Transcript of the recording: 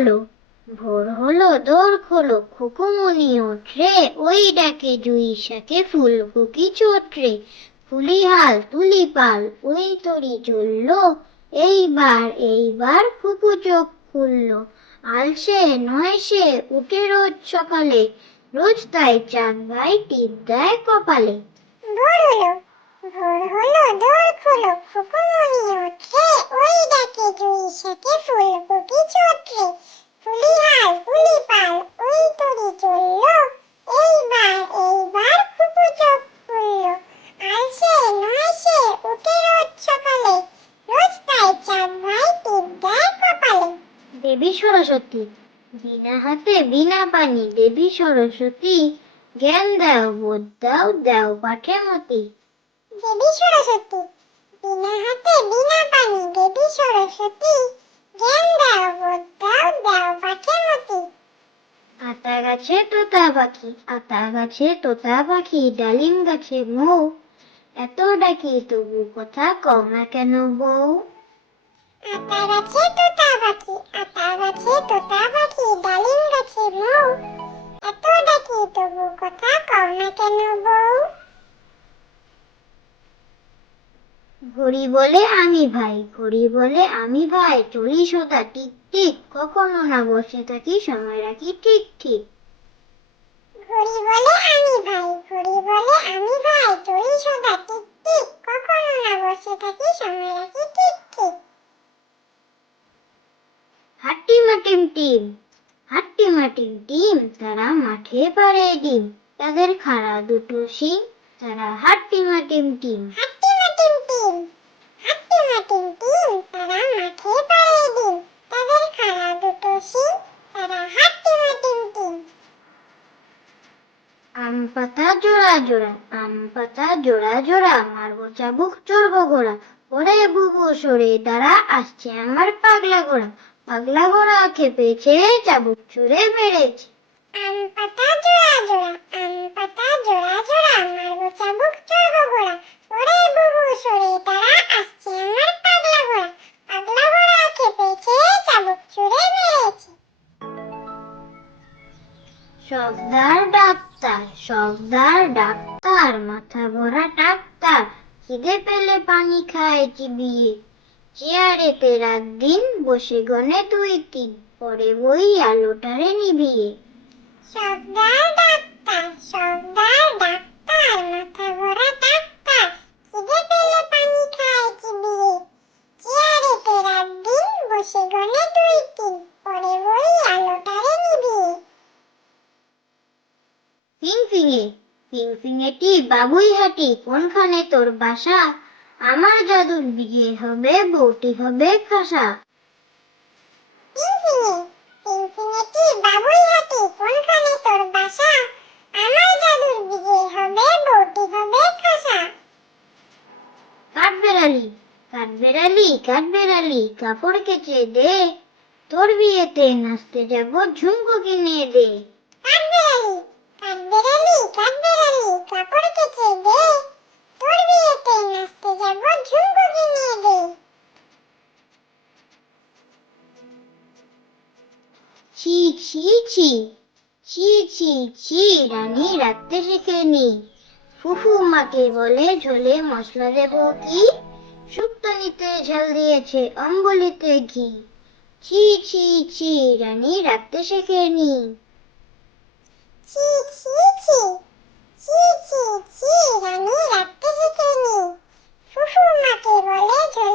খোলো। ভোর হলো দোর খোলো, খুকুমনি ওঠরে, ওই ডাকে জুই শাকে ফুলকুকি চোটরে। ফুলি হাল তুলি পাল, ওই তরি চললো, এইবার খুকু চোখ খুললো। আলসে নয় সে, উঠে রোজ সকালে, রোজ তাই চাঁদ ভাই টিপ দেয় কপালে। ভোর হলো দোর খোলো, খুকুমনি ওঠে, ওই ডাকে জুই শাকে ফুলকুকি চোটরে। ফুলি হাল তুলি পাল, ওই তরি চললো, এইবার খুকু চোখ খুললো। আলসে নয় সে, উঠে রোজ সকালে, রোজ তাই চাঁদ ভাই টিপ দেয় কপালে। দেবী সরস্বতী, বিনা হাতে বিনা পানি, দেবী সরস্বতী, জ্ঞান দাও বোধ দাও, দাও পাঠে মতি। দেবী সরস্বতী, বিনা হাতে বিনা পানি, দেবী সরস্বতী, জ্ঞান দাও বোধ দাও, দাও পাঠে মতি। আতা গাছে তোতা পাখি, আতা গাছে তোতা পাখি, ডালিম গাছে মৌ, এত ডাকি তবু কথা কও না কেন বউ। আতা গাছে তোতা পাখি, আতা গাছে তোতা পাখি, ডালিম গাছে মৌ, এত ডাকি তবু কথা কও না কেন বউ। ঘড়ি বলে আমি ভাই, ঘড়ি বলে আমি ভাই, চলি সদা টিক টিক, কখনো না বসে থাকি, সময় রাখি ঠিক ঠিক। ঘড়ি বলে আমি ভাই, ঘড়ি বলে আমি ভাই, চলি সদা টিক টিক, কখনো না বসে থাকি, সময় রাখি ঠিক ঠিক। হাট্টিমা টিম টিম, হাট্টিমা টিম টিম, তারা মাঠে পাড়ে ডিম, তাদের খাড়া দুটো শিং, তারা হাট্টিমা টিম টিম। হাট্টিমা টিম টিম, হাট্টিমা টিম টিম, তারা মাঠে পাড়ে ডিম, তাদের খাড়া দুটো শিং, তারা হাট্টিমা টিম টিম। আম পাতা জোড়া জোড়া, আম পাতা জোড়া জোড়া, মারবো চাবুক চড়বো ঘোড়া, ওরে বুবু সরে দাঁড়া, আসছে আমার পাগলা ঘোড়া, পাগলা ঘোড়া খেপেছে, চাবুক ছুঁড়ে মেরেছে। আম পাতা জোড়া জোড়া, আম পাতা জোড়া জোড়া, মারবো চাবুক চড়বো ঘোড়া, ওরে বুবু সরে দাঁড়া, আসছে আমার পাগলা ঘোড়া, পাগলা ঘোড়া খেপেছে, চাবুক ছুঁড়ে মেরেছে। সর্দার ডাক্তার, সর্দার ডাক্তার, মাথা ভরা ডাক্তার, খিদে পেলে পানি খায় চিবিয়ে, চেয়ারেতে রাত দিন বসে গনে দুই তিন, পরে বই আলোটারে নিভিয়ে। সর্দার ডাক্তার, সর্দার ডাক্তার, মাথা ভরা ডাক্তার, খিদে পেলে পানি খায় চিবিয়ে, চেয়ারেতে রাত দিন বসে গনে দুই তিন, পরে বই আলোটারে নিভিয়ে। ফিংফিঙে, ফিংফিঙেটি বাবুই হাটি, কোনখানে তোর বাসা, আমার জাদুর বিয়ে হবে, বউটি হবে খাসা। ফিনফিনে, ফিনফিনেটি বাবুই হাটি, কোনখানে তোর বাসা, আমার জাদুর বিয়ে হবে, বউটি হবে খাসা। কাঠবেড়ালি, কাঠবেড়ালি, কাঠবেড়ালি, কাপড় কেচে দে, তোর বিয়েতে নাচতে যাব, ঝুমকো কিনে দে। কাঠবেড়ালি, কাঠবেড়ালি, কাঠবেড়ালি, কাপড় কেচে দে, তোর বিয়েতে নাচতে যাব, ঝুমকো কিনে দে। ছি ছি ছি, ছি ছি ছি, রানী রাখতে শেখেনি, ফুফু মাকে বলে ঝোলে মশলা দেব কি, শুক্তানিতে ঝাল দিয়েছে, অম্বলিতে ঘি, ছি ছি ছি, রানী রাখতে শেখেনি। ছি ছি ছি, ছি ছি ছি, রানী রাখতে শেখেনি, ফুফু মাকে বলে ঝোলে